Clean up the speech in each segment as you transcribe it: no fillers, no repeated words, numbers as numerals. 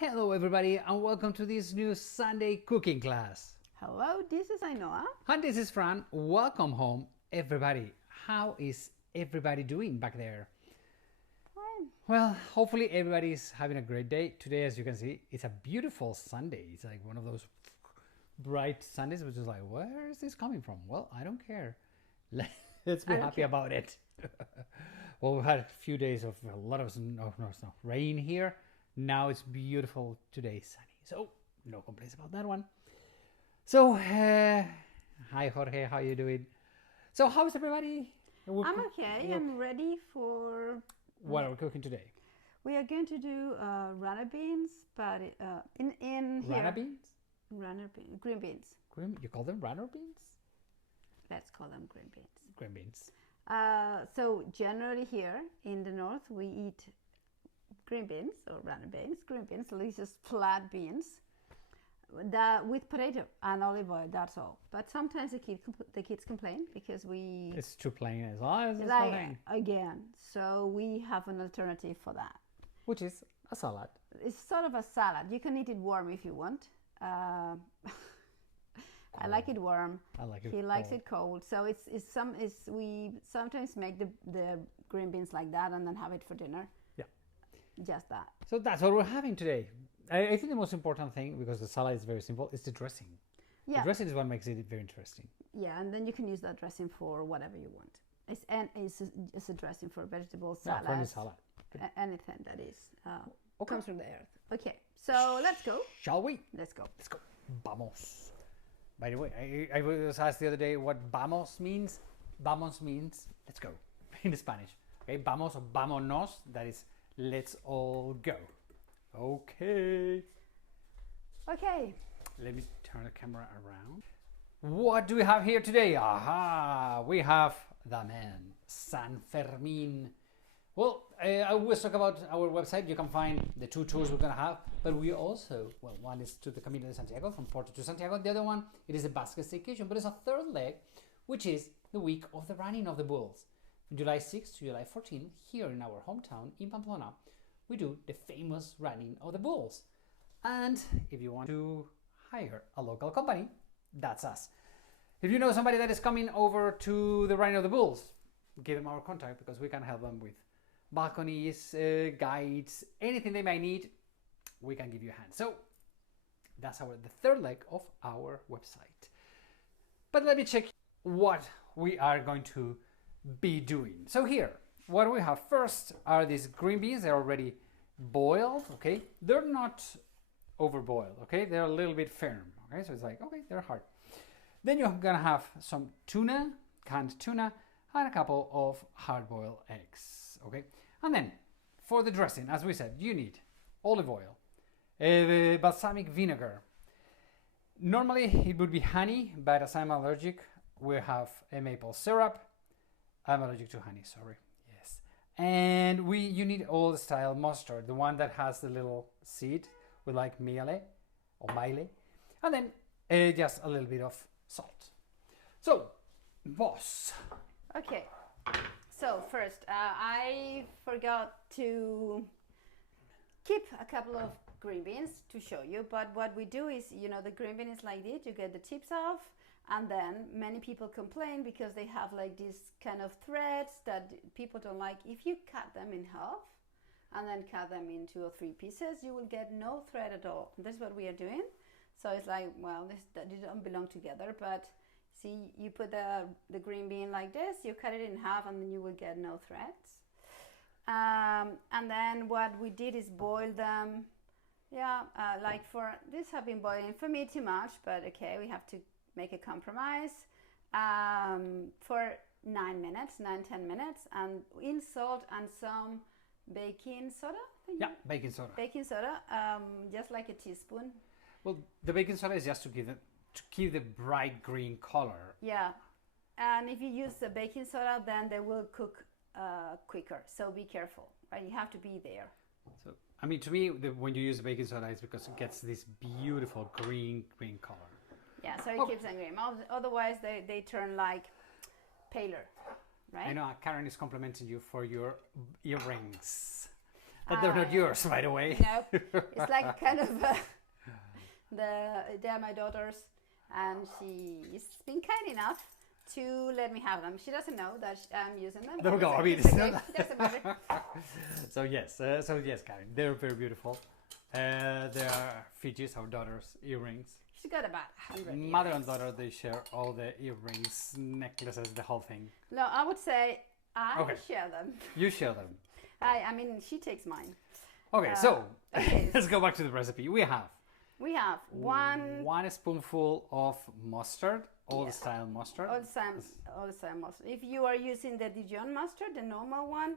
Hello everybody and welcome to this new Sunday cooking class. Hello, this is Ainhoa. Hi, this is Fran. Welcome home everybody. How is everybody doing back there? Fine. Well, hopefully everybody is having a great day. Today, as you can see, it's a beautiful Sunday. It's like one of those bright Sundays, which is like, where is this coming from? Well, I don't care. Let's be happy about it. Well, we've had a few days of a lot of rain here. Now it's beautiful today, sunny. So no complaints about that one. So hi Jorge, how you doing? So how's everybody? I'm okay. I'm ready for... What are we cooking today? We are going to do runner beans, but in here... Runner beans? Green beans. You call them runner beans? Let's call them green beans. Green beans. So generally here in the north we eat green beans or runner beans, green beans, so these just flat beans with potato and olive oil, that's all. But sometimes the kids complain because it's too plain as well. Again, so we have an alternative for that. Which is a salad. It's sort of a salad. You can eat it warm if you want. I like it warm. I like it. He likes it cold. So we sometimes make the green beans like that and then have it for dinner. Yeah. Just that. So that's what we're having today. I think the most important thing, because the salad is very simple, is the dressing. Yeah. The dressing is what makes it very interesting. Yeah, and then you can use that dressing for whatever you want. It's a dressing for vegetables, salads. Yeah, for any salad. Anything that is okay. Comes from the earth. Okay, so let's go. Shall we? Let's go. Let's go. Vamos. By the way, I was asked the other day what vamos means. Vamos means let's go in Spanish. Okay, vamos or vámonos, that is let's all go. Okay. Okay. Let me turn the camera around. What do we have here today? Aha! We have the man, San Fermin. Well, I always talk about our website. You can find the two tours we're going to have. But we also, well, one is to the Camino de Santiago, from Porto to Santiago. The other one, it is a basket staycation. But it's a third leg, which is the week of the running of the bulls. From July 6th to July 14th, here in our hometown, in Pamplona, we do the famous running of the bulls. And if you want to hire a local company, that's us. If you know somebody that is coming over to the running of the bulls, give them our contact because we can help them with balconies, guides, anything they might need, we can give you a hand. So that's the third leg of our website. But let me check what we are going to be doing. So here, what we have first are these green beans. They're already boiled, okay? They're not overboiled, okay? They're a little bit firm, okay? So it's like, okay, they're hard. Then you're gonna have some tuna, canned tuna, and a couple of hard-boiled eggs, okay? And then, for the dressing, as we said, you need olive oil, balsamic vinegar. Normally, it would be honey, but as I'm allergic, we have a maple syrup. I'm allergic to honey, sorry. Yes. And you need old style mustard, the one that has the little seed with like miele or maile. And then just a little bit of salt. So, boss. Okay. So first, I forgot to keep a couple of green beans to show you. But what we do is, the green bean is like this. You get the tips off. And then many people complain because they have like these kind of threads that people don't like. If you cut them in half and then cut them in 2 or 3 pieces, you will get no thread at all. That's what we are doing. So it's like, well, they don't belong together. But see, you put the green bean like this, you cut it in half, and then you will get no threads. And then what we did is boil them. Yeah, this have been boiling for me too much, but okay, we have to make a compromise for 10 minutes, and in salt and some baking soda. Yeah, baking soda. Baking soda, just like a teaspoon. Well, the baking soda is just to keep the bright green color. Yeah, and if you use the baking soda, then they will cook quicker. So be careful, right? You have to be there. So, I mean, to me, when you use the baking soda, it's because it gets this beautiful green color. Yeah, so it keeps them green. Otherwise, they turn like paler, right? I know Karen is complimenting you for your earrings. That they're not yours, by the way. No, it's like kind of they're my daughters, and she's been kind enough to let me have them. She doesn't know that I'm using them. There we go. I mean, it's okay. It doesn't matter. So yes, Karen, they're very beautiful. They are Fiji's, our daughter's earrings. She's got about 100 Mother earrings. and daughter, they share all the earrings, necklaces, the whole thing. No, I would say I Okay. share them. You share them. I mean, she takes mine. Okay, so okay. let's go back to the recipe. We have one spoonful of mustard, old Yeah. style mustard. all the same mustard. If you are using the Dijon mustard, the normal one,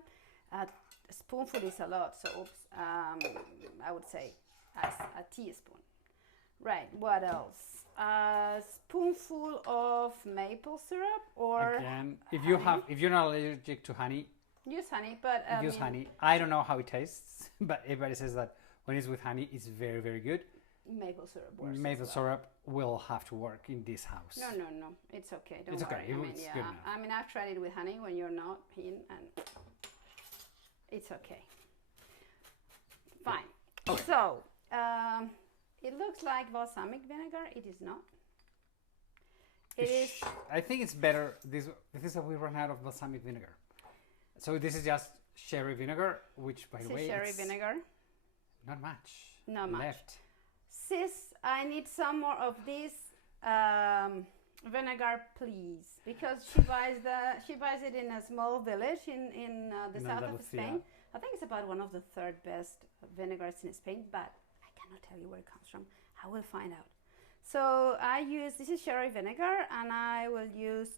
a spoonful is a lot. So I would say a teaspoon. Right. What else? A spoonful of maple syrup, or Again, if honey. you're not allergic to honey, Use honey, but use honey. I don't know how it tastes, but everybody says that when it's with honey, it's very, very good. maple syrup works. Maple as well. syrup will have to work in this house. No, it's okay. Don't It's worry. okay. I mean, It's yeah. good enough. I mean, I've tried it with honey when you're not in, and it's okay. Fine. Okay. So it looks like balsamic vinegar. It is not. It is. I think it's better. This is that we run out of balsamic vinegar. So this is just sherry vinegar, which by the way, Sherry it's vinegar. not much. Not much. Left. Sis, I need some more of this vinegar, please, because she buys it in a small village in the In south of Andalusia. Spain. I think it's about one of the third best vinegars in Spain, but I cannot tell you where it comes from. I will find out. So this is sherry vinegar, and I will use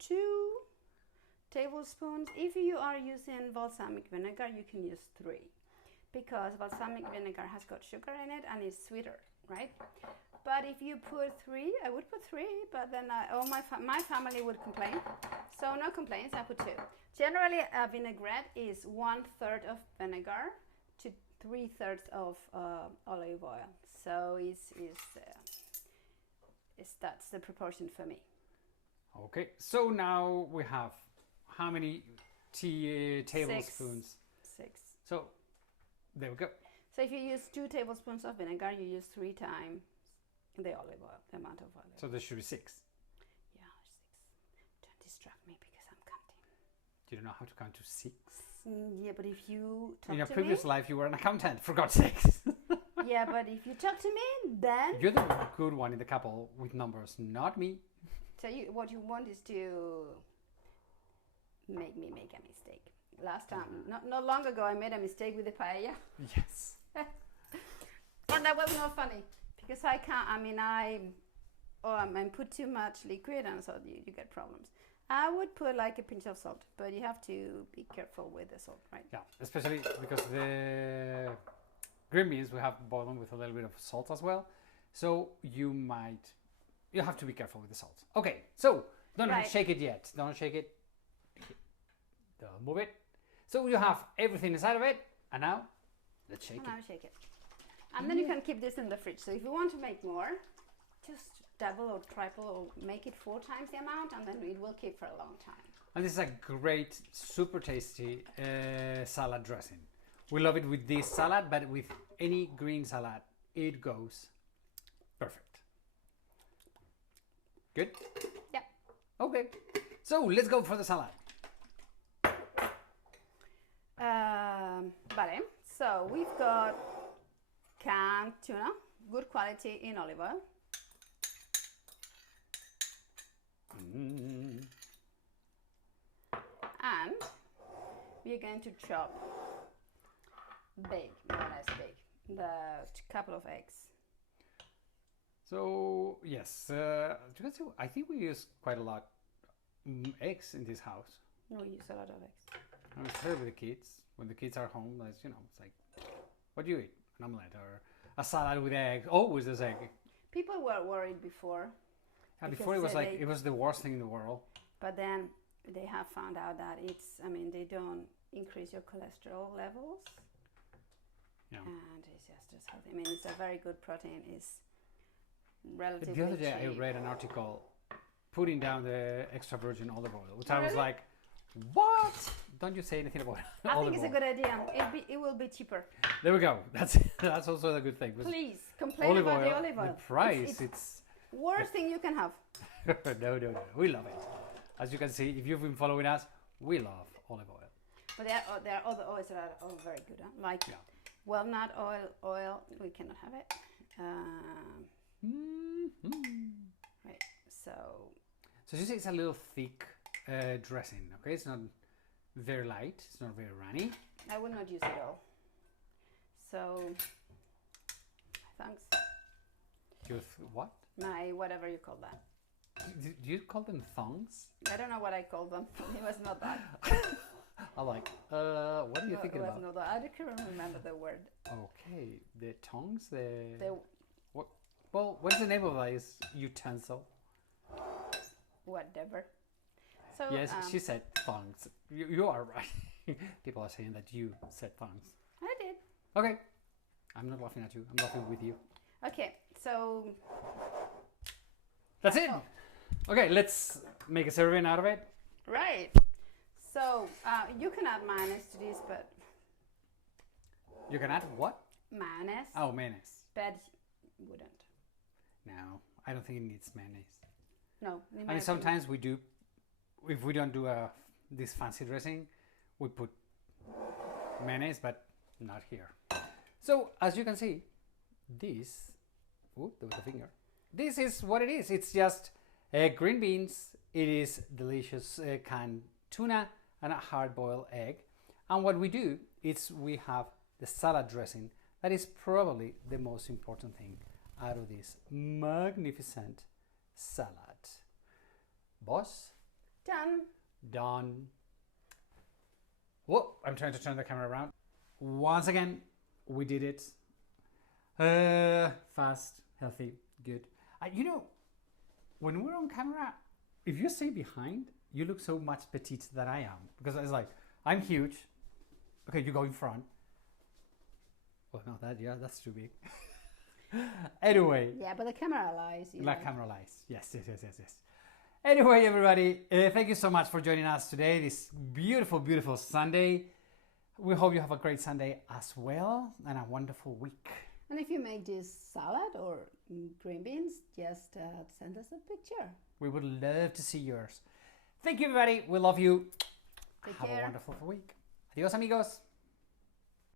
2 tablespoons. If you are using balsamic vinegar, you can use 3, because balsamic vinegar has got sugar in it and it's sweeter, right? But if you put 3, I would put 3, but then my family would complain. So no complaints, I put 2. Generally, a vinaigrette is 1/3 of vinegar to 3/3 of olive oil. So that's the proportion for me. Okay. So now we have how many tablespoons? 6. So there we go. So if you use 2 tablespoons of vinegar, you use 3 times the olive oil, the amount of olive oil. So there should be 6. Yeah, 6. Don't distract me because I'm counting. You don't know how to count to 6. Yeah, but if you talk In your to previous me, life, you were an accountant, for God's sakes. yeah, but if you talk to me, then You're the good one in the couple with numbers, not me. so what you want is to make me make a mistake. Last time, not long ago, I made a mistake with the paella, Yes. and that was not funny because I can't. I mean, I put too much liquid, and so you get problems. I would put like a pinch of salt, but you have to be careful with the salt, right? Yeah, especially because the green beans, we have boiled them with a little bit of salt as well. So you have to be careful with the salt. Okay, so don't Right. shake it yet. Don't shake it. Don't move it. So you have everything inside of it, and now let's shake And it. now shake it. And then you can keep this in the fridge. So if you want to make more, just double or triple or make it 4 times the amount, and then it will keep for a long time. And this is a great, super tasty salad dressing. We love it with this salad, but with any green salad, it goes perfect. Good? Yep. Okay. So let's go for the salad. Vale. So we've got canned tuna, good quality in olive oil. And we're going to chop big, more or less big, the couple of eggs. So yes, I think we use quite a lot eggs in this house. We use a lot of eggs. And especially with the kids. When the kids are home, it's like, what do you eat? An omelette or a salad with eggs. Always there's egg. People were worried before. Before it was like it was the worst thing in the world. But then they have found out that they don't increase your cholesterol levels. Yeah. And it's just as healthy. I mean, it's a very good protein. It's relatively The other day I cheap. read an article putting down the extra virgin olive oil, which Oh, I was really? like, what? don't you say anything about I olive think it's a oil. good idea. It will be cheaper. There we go. That's also a good thing. Please complain Olive about oil, the olive oil. the price, it's worst thing you can have. no, we love it. As you can see, if you've been following us, we love olive oil. But there are other oils that are all very good. Huh? Like walnut oil. We cannot have it. Right. So you see, it's a little thick dressing. Okay, it's not very light. It's not very runny. I will not use it all. So thanks. What? My whatever you call that. Do you call them thongs? I don't know what I call them. It was not that. I'm like, what are you thinking about? Not that. I can't remember the word. Okay, the tongs, what? Well, what's the name of this utensil? Whatever. So yes, she said thongs. You are right. People are saying that you said thongs. I did. Okay, I'm not laughing at you. I'm laughing with you. Okay, so that's it. Okay, let's make a serving out of it. Right. So you can add mayonnaise to this, but you can add what? Mayonnaise. Oh, mayonnaise. But wouldn't. No, I don't think it needs mayonnaise. No. I mean, sometimes we do. If we don't do this fancy dressing, we put mayonnaise, but not here. So as you can see, this. Ooh, there was a finger. This is what it is. It's just green beans. It is delicious canned tuna and a hard-boiled egg. And what we do is we have the salad dressing. That is probably the most important thing out of this magnificent salad. Boss? Done. Whoa, I'm trying to turn the camera around. Once again, we did it. Fast, healthy, good. You know, when we're on camera, if you stay behind, you look so much petite than I am. Because it's like, I'm huge. Okay, you go in front. Well, no, that's too big. Anyway. Yeah, but the camera lies. Camera lies. Yes. Anyway, everybody, thank you so much for joining us today, this beautiful, beautiful Sunday. We hope you have a great Sunday as well and a wonderful week. And if you make this salad or green beans, just send us a picture. We would love to see yours. Thank you, everybody. We love you. Take have care. a wonderful week. Adios, amigos.